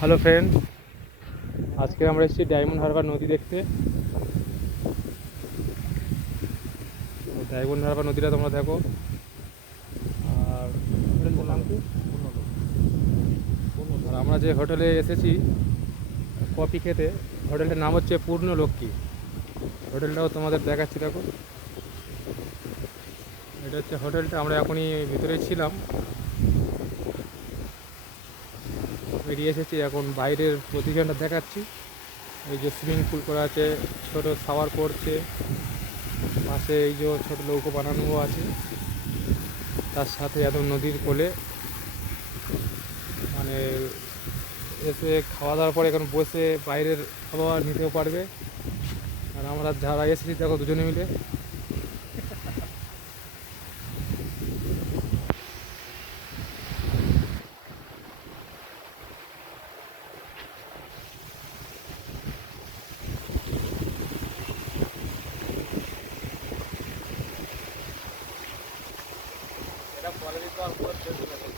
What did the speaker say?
Hello friend, আজকে আমরা এসেছি ডায়মন্ড হারবার নদী দেখতে। ডায়মন্ড হারবার নদীটা তোমরা দেখো। আর হোটেলটার নাম কি? আর আমরা যে হোটেলে এসেছি কফি খেতে, হোটেলটার নাম হচ্ছে পূর্ণলক্ষ্মী। হোটেলটাও তোমাদের দেখাচ্ছি, দেখো। এটা হচ্ছে হোটেলটা, আমরা এখনই ভিতরেই ছিলাম, বেরিয়ে এসেছি। এখন বাইরের পজিশনটা দেখাচ্ছি। এই যে সুইমিং পুল করা আছে, ছোটো শাওয়ার পড়ছে, পাশে এই যে ছোটো নৌকো বানানো আছে, তার সাথে একদম নদীর কোলে মানে এসে খাওয়া দাওয়ার পরে এখন বসে বাইরের আবহাওয়া নিতেও পারবে। আর আমরা যারা এসেছি দেখো দুজনে মিলে এটা কোয়ালিটি তো আর পুরো শেষ হয়ে গেছে।